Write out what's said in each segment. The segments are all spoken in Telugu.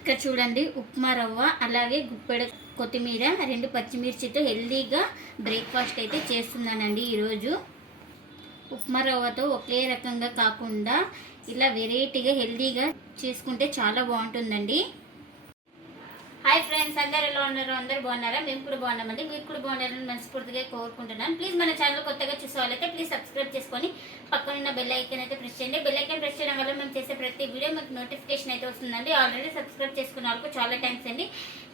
ఇక్కడ చూడండి ఉప్మా రవ్వ అలాగే గుప్పెడ కొత్తిమీర రెండు పచ్చిమిర్చితో హెల్దీగా బ్రేక్ఫాస్ట్ అయితే చేస్తున్నానండి ఈరోజు. ఉప్మా రవ్వతో ఒకే రకంగా కాకుండా ఇలా వెరైటీగా హెల్దీగా చేసుకుంటే చాలా బాగుంటుందండి. హాయ్ ఫ్రెండ్స్ అందరు ఎలా ఉన్నారు? అందరు బాగున్నారా? మేము కూడా బాగున్నామండి. మీరు కూడా బాగున్నారని మనస్ఫూర్తిగా కోరుకుంటున్నాను. ప్లీజ్ మన ఛానల్ కొత్తగా చూసే వాళ్ళైతే ప్లీజ్ సబ్స్క్రైబ్ చేసుకొని పక్కన ఉన్న బెల్ ఐకన్ అయితే ప్రెస్ చేయండి. బెల్ ఐకన్ ప్రెస్ చేయడం వల్ల మేము చేసే ప్రతి వీడియో మీకు నోటిఫికేషన్ అయితే వస్తుందండి. ఆల్రెడీ సబ్స్క్రైబ్ చేసుకున్న వాళ్ళకు చాలా థ్యాంక్స్ అండి.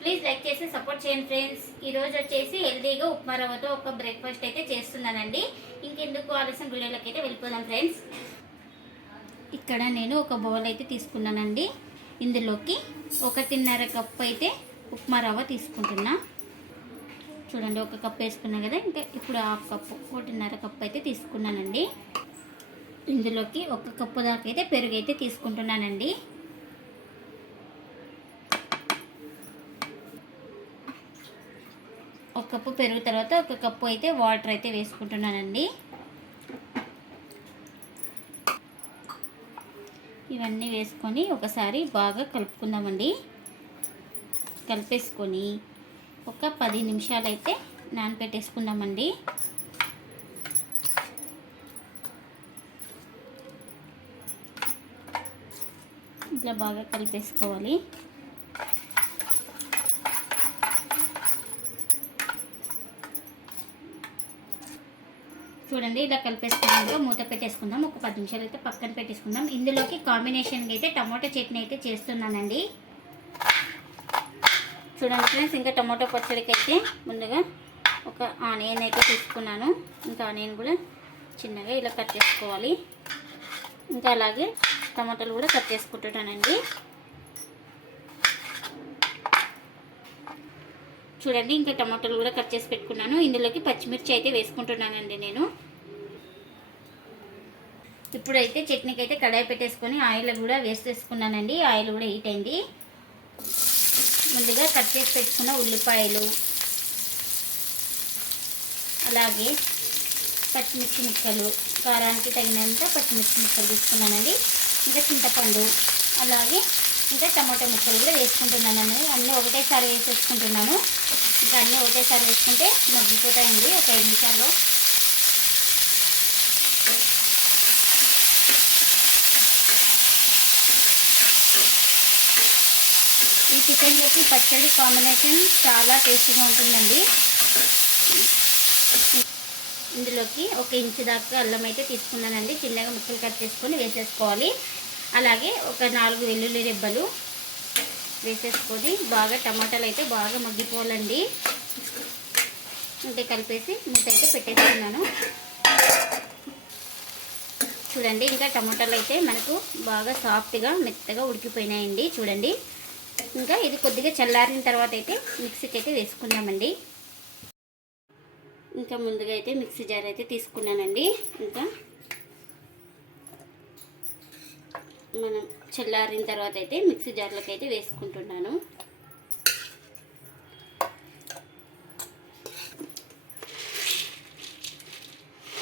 ప్లీజ్ లైక్ చేసి సపోర్ట్ చేయండి ఫ్రెండ్స్ ఈరోజు వచ్చేసి హెల్దీగా ఉప్మా రవ్వతో ఒక బ్రేక్ఫాస్ట్ అయితే చేస్తున్నానండి. ఇంకెందుకు ఆలస్యం? వీడియోలోకి అయితే వెళ్ళిపోదాం ఫ్రెండ్స్ ఇక్కడ నేను ఒక బౌల్ అయితే తీసుకున్నానండి. ఇందులోకి ఒకటిన్నర కప్పు అయితే ఉప్మా రవ్వ తీసుకుంటున్నా. చూడండి ఒక కప్పు వేసుకున్నా కదా ఇంకా ఇప్పుడు హాఫ్ కప్పు ఒకటిన్నర కప్పు అయితే తీసుకున్నానండి. ఇందులోకి ఒక కప్పు దాకా అయితే పెరుగు అయితే తీసుకుంటున్నానండి. ఒక కప్పు పెరుగు తర్వాత ఒక కప్పు అయితే వాటర్ అయితే వేసుకుంటున్నానండి. ఇవన్నీ వేసుకొని ఒకసారి బాగా కలుపుకుందామండి. కలిపేసుకొని ఒక పది నిమిషాలు అయితే నానపెట్టేసుకుందామండి. ఇట్లా బాగా కలిపేసుకోవాలి. చూడండి ఇలా కలిపేసుకున్నాక మూత పెట్టేసుకుందాం ఒక పది నిమిషాలు అయితే పక్కన పెట్టేసుకుందాం. ఇందులోకి కాంబినేషన్కి అయితే టమాటో చట్నీ అయితే చేస్తున్నానండి. చూడండి ఫ్రెండ్స్ ఇంకా టమాటో పచ్చడికి అయితే ముందుగా ఒక ఆనియన్ అయితే తీసుకున్నాను. ఇంకా ఆనియన్ కూడా చిన్నగా ఇలా కట్ చేసుకోవాలి. ఇంకా అలాగే టమాటాలు కూడా కట్ చేసుకుంటున్నానండి. చూడండి ఇంకా టమాటాలు కూడా కట్ చేసి పెట్టుకున్నాను. ఇందులోకి పచ్చిమిర్చి అయితే వేసుకుంటున్నానండి నేను. ఇప్పుడైతే చట్నీకి అయితే కడాయి పెట్టేసుకొని ఆయిల్ కూడా వేసేసుకున్నానండి. ఆయిల్ కూడా హీట్ అయింది. ముందుగా కట్ చేసి పెట్టుకున్న ఉల్లిపాయలు అలాగే పచ్చిమిర్చి ముక్కలు కారానికి తగినంత పచ్చిమిర్చి ముక్కలు తీసుకున్నానండి. ఇంకా చింతపండు అలాగే ఇంకా టమాటా ముక్కలు కూడా వేసుకుంటున్నానండి. అన్నీ ఒకటేసారి వేసేసుకుంటున్నాను. ఇంకా అన్నీ ఒకటేసారి వేసుకుంటే మగ్గిపోతాయండి ఒక ఐదు నిమిషాల్లో. చికెన్లోకి పచ్చడి కాంబినేషన్ చాలా టేస్టీగా ఉంటుందండి. ఇందులోకి ఒక ఇంచు దాకా అల్లం అయితే తీసుకున్నానండి. చిన్నగా ముక్కలు కట్ చేసుకొని వేసేసుకోవాలి. అలాగే ఒక నాలుగు వెల్లుల్లి రెబ్బలు వేసేసుకొని బాగా టమాటాలు అయితే బాగా మగ్గిపోవాలండి. అంటే కలిపేసి మూత అయితే పెట్టేసుకున్నాను. చూడండి ఇంకా టమాటాలు అయితే మనకు బాగా సాఫ్ట్గా మెత్తగా ఉడికిపోయినాయండి. చూడండి. ఇంకా ఇది కొద్దిగా చల్లారిన తర్వాత అయితే మిక్సీకి అయితే వేసుకుందామండి. ఇంకా ముందుగా అయితే మిక్సీ జార్ అయితే తీసుకున్నానండి. ఇంకా మనం చల్లారిన తర్వాత అయితే మిక్సీ జార్లోకి అయితే వేసుకుంటున్నాను.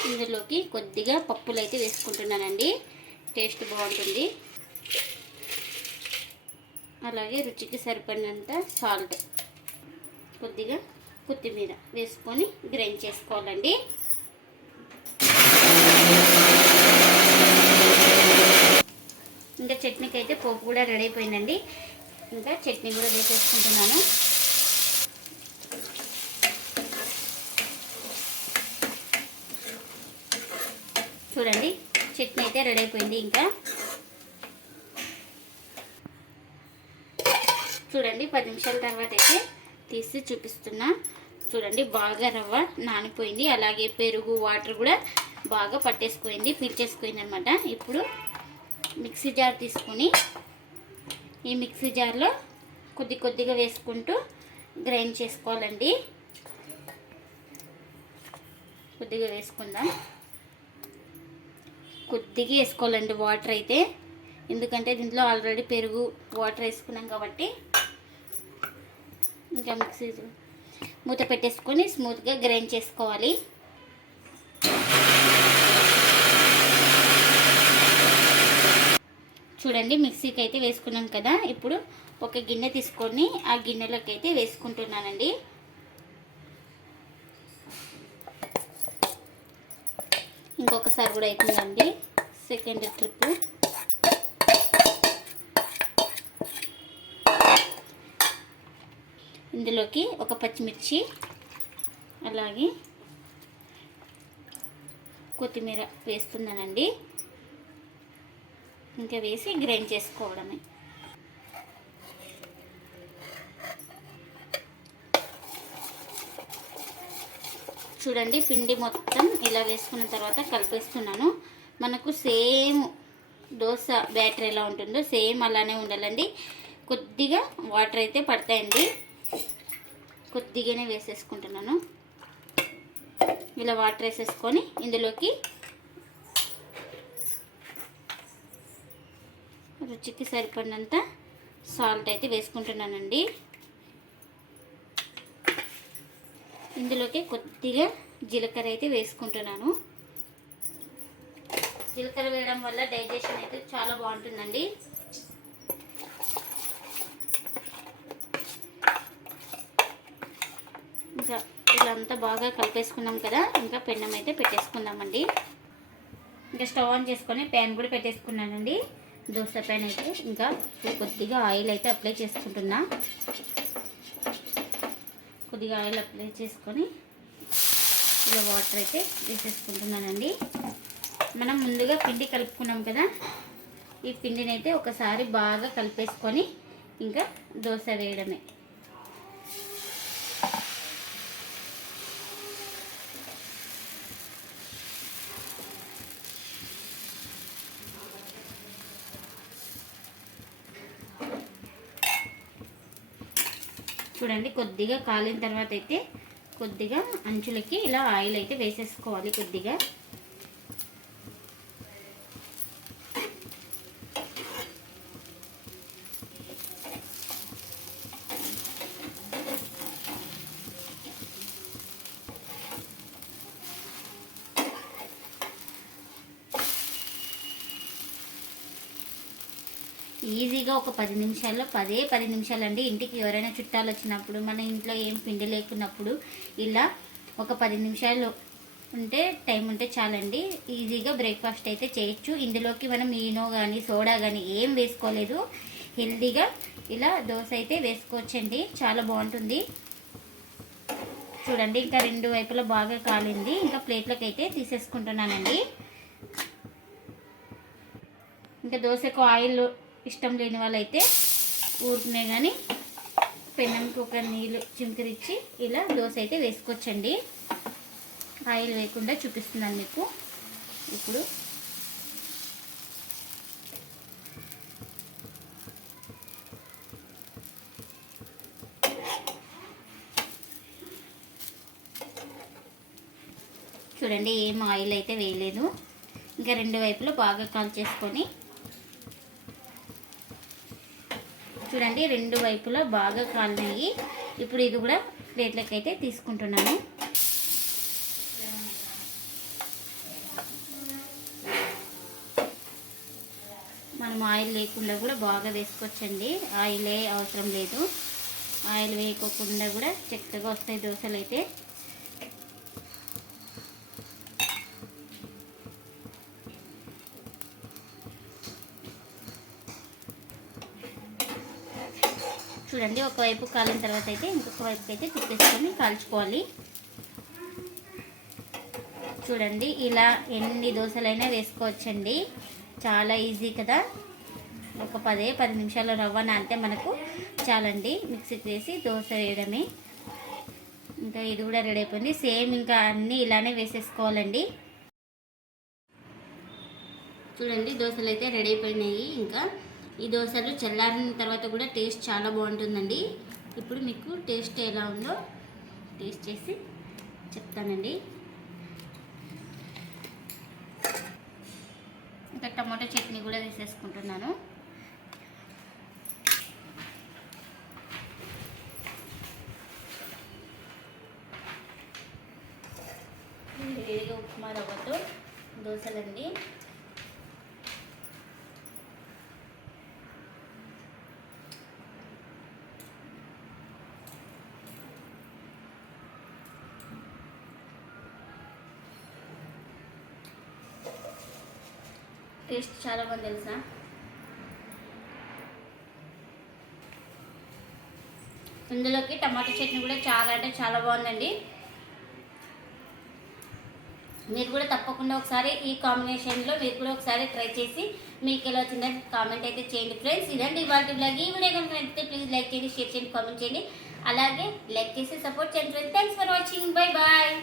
ఇందులోకి కొద్దిగా పప్పులు అయితే వేసుకుంటున్నానండి. టేస్ట్ బాగుంటుంది. అలాగే రుచికి సరిపడినంత సాల్ట్ కొద్దిగా కొత్తిమీర వేసుకొని గ్రైండ్ చేసుకోవాలండి. ఇంకా చట్నీకి అయితే పోపు కూడా రెడీ అయిపోయిందండి. ఇంకా చట్నీ కూడా వేసేసుకుంటున్నాను. చూడండి చట్నీ అయితే రెడీ అయిపోయింది ఇంకా. చూడండి పది నిమిషాల తర్వాత అయితే తీసి చూపిస్తున్నా. చూడండి బాగా రవ్వ నానిపోయింది. అలాగే పెరుగు వాటర్ కూడా బాగా పట్టేసుకుంది పీల్చేసుకుంది అనమాట ఇప్పుడు మిక్సీ జార్ తీసుకొని ఈ మిక్సీ జార్లో కొద్ది కొద్దిగా వేసుకుంటూ గ్రైండ్ చేసుకోవాలండి. కొద్దిగా వేసుకుందాం. కొద్దిగా వేసుకోవాలండి వాటర్ అయితే. ఎందుకంటే దీంట్లో ఆల్రెడీ పెరుగు వాటర్ వేసుకున్నాం కాబట్టి ఇంకా మిక్సీ మూత పెట్టేసుకొని స్మూత్గా గ్రైండ్ చేసుకోవాలి. చూడండి మిక్సీకి అయితే వేసుకున్నాం కదా ఇప్పుడు ఒక గిన్నె తీసుకొని ఆ గిన్నెలోకి అయితే వేసుకుంటున్నానండి. ఇంకొకసారి కూడా అవుతుందండి. సెకండ్ ట్రిప్ ఇందులోకి ఒక పచ్చిమిర్చి అలాగే కొత్తిమీర వేస్తున్నానండి. ఇంకా వేసి గ్రైండ్ చేసుకోవడమే. చూడండి పిండి మొత్తం ఇలా వేసుకున్న తర్వాత కలిపేస్తున్నాను. మనకు సేమ్ దోశ బ్యాటర్ ఎలా ఉంటుందో సేమ్ అలానే ఉండాలండి. కొద్దిగా వాటర్ అయితే పడతాయండి. కొద్దిగానే వేసేసుకుంటున్నాను. ఇలా వాటర్ వేసేసుకొని ఇందులోకి రుచికి సరిపడినంత సాల్ట్ అయితే వేసుకుంటున్నానండి. ఇందులోకి కొద్దిగా జీలకర్ర అయితే వేసుకుంటున్నాను. జీలకర్ర వేయడం వల్ల డైజెషన్ అయితే చాలా బాగుంటుందండి. ఇంకా ఇదంతా బాగా కలిపేసుకున్నాం కదా. ఇంకా పెన్నం అయితే పెట్టేసుకుందామండి. ఇంకా స్టవ్ ఆన్ చేసుకొని ప్యాన్ కూడా పెట్టేసుకున్నానండి. దోశ ప్యాన్ అయితే ఇంకా కొద్దిగా ఆయిల్ అయితే అప్లై చేసుకుంటున్నా. కొద్దిగా ఆయిల్ అప్లై చేసుకొని ఇలా వాటర్ అయితే వేసేసుకుంటున్నానండి. మనం ముందుగా పిండి కలుపుకున్నాం కదా. ఈ పిండిని అయితే ఒకసారి బాగా కలిపేసుకొని ఇంకా దోశ వేయడమే. చూడండి కొద్దిగా కాలిన తర్వాత అయితే కొద్దిగా అంచులకి ఇలా ఆయిల్ అయితే వేసేసుకోవాలి కొద్దిగా. ఈజీగా ఒక పది నిమిషాల్లో పదే పది నిమిషాలు అండి ఇంటికి ఎవరైనా చుట్టాలు వచ్చినప్పుడు మన ఇంట్లో ఏం పిండి లేకున్నప్పుడు ఇలా ఒక పది నిమిషాలు ఉంటే టైం ఉంటే చాలండి. ఈజీగా బ్రేక్ఫాస్ట్ అయితే చేయొచ్చు. ఇందులోకి మనం ఈనో కానీ సోడా కానీ ఏం వేసుకోలేదు. హెల్తీగా ఇలా దోశ అయితే వేసుకోవచ్చండి. చాలా బాగుంటుంది. చూడండి ఇంకా రెండు వైపులా బాగా కాలింది. ఇంకా ప్లేట్లోకి అయితే తీసేసుకుంటున్నానండి. ఇంకా దోశకు ఆయిల్ ఇష్టం లేని వాళ్ళైతే ఊరుకునే కానీ పెనంకి ఒక నీళ్ళు చింకరిచ్చి ఇలా దోశ అయితే వేసుకోవచ్చండి. ఆయిల్ వేయకుండా చూపిస్తున్నాను మీకు. ఇప్పుడు చూడండి ఏం ఆయిల్ అయితే వేయలేదు. ఇంకా రెండు వైపులు బాగా కాల్ చేసుకొని చూడండి రెండు వైపులా బాగా కాలినాయి ఇప్పుడు ఇది కూడా ప్లేట్లకి అయితే తీసుకుంటున్నాను. మనం ఆయిల్ లేకుండా కూడా బాగా వేసుకోవచ్చండి. ఆయిలే అవసరం లేదు. ఆయిల్ వేయకోకుండా కూడా చక్కగా వస్తాయి దోశలు అయితే చూడండి ఒకవైపు కాలిన తర్వాత అయితే ఇంకొక వైపు అయితే తిప్పేసుకొని కాల్చుకోవాలి. చూడండి ఇలా ఎన్ని దోశలైనా వేసుకోవచ్చండి. చాలా ఈజీ కదా. ఒక పదే పది నిమిషాలు రవ్వ నానితే మనకు చాలండి మిక్సీకి వేసి దోశ వేయడమే. ఇంకా ఇది కూడా రెడీ అయిపోయింది. సేమ్ ఇంకా అన్నీ ఇలానే వేసేసుకోవాలండి. చూడండి దోశలు అయితే రెడీ అయిపోయినాయి. ఇంకా ఈ దోశలు చల్లారిన తర్వాత కూడా టేస్ట్ చాలా బాగుంటుందండి. ఇప్పుడు మీకు టేస్ట్ ఎలా ఉందో టేస్ట్ చేసి చెప్తానండి. ఇంకా టమాటో చట్నీ కూడా వేసేసుకుంటున్నాను. వేడిగా ఉప్మా రవ్వతో దోశలండి. టేస్ట్ చాలా బాగుంది తెలుసా? ఇందులోకి టమాటా చట్నీ కూడా చాలా అంటే చాలా బాగుందండి. మీరు కూడా తప్పకుండా ఒకసారి ఈ కాంబినేషన్లో మీరు కూడా ఒకసారి ట్రై చేసి మీకు ఎలా వచ్చిందని కామెంట్ అయితే చేయండి ఫ్రెండ్స్ ఇదండి ఇవాళ బ్లాగ్ ఈ వీడియో కనుక నచ్చితే ప్లీజ్ లైక్ చేయండి షేర్ చేయండి కామెంట్ చేయండి. అలాగే లైక్ చేసి సపోర్ట్ చేయండి friends thanks for watching bye bye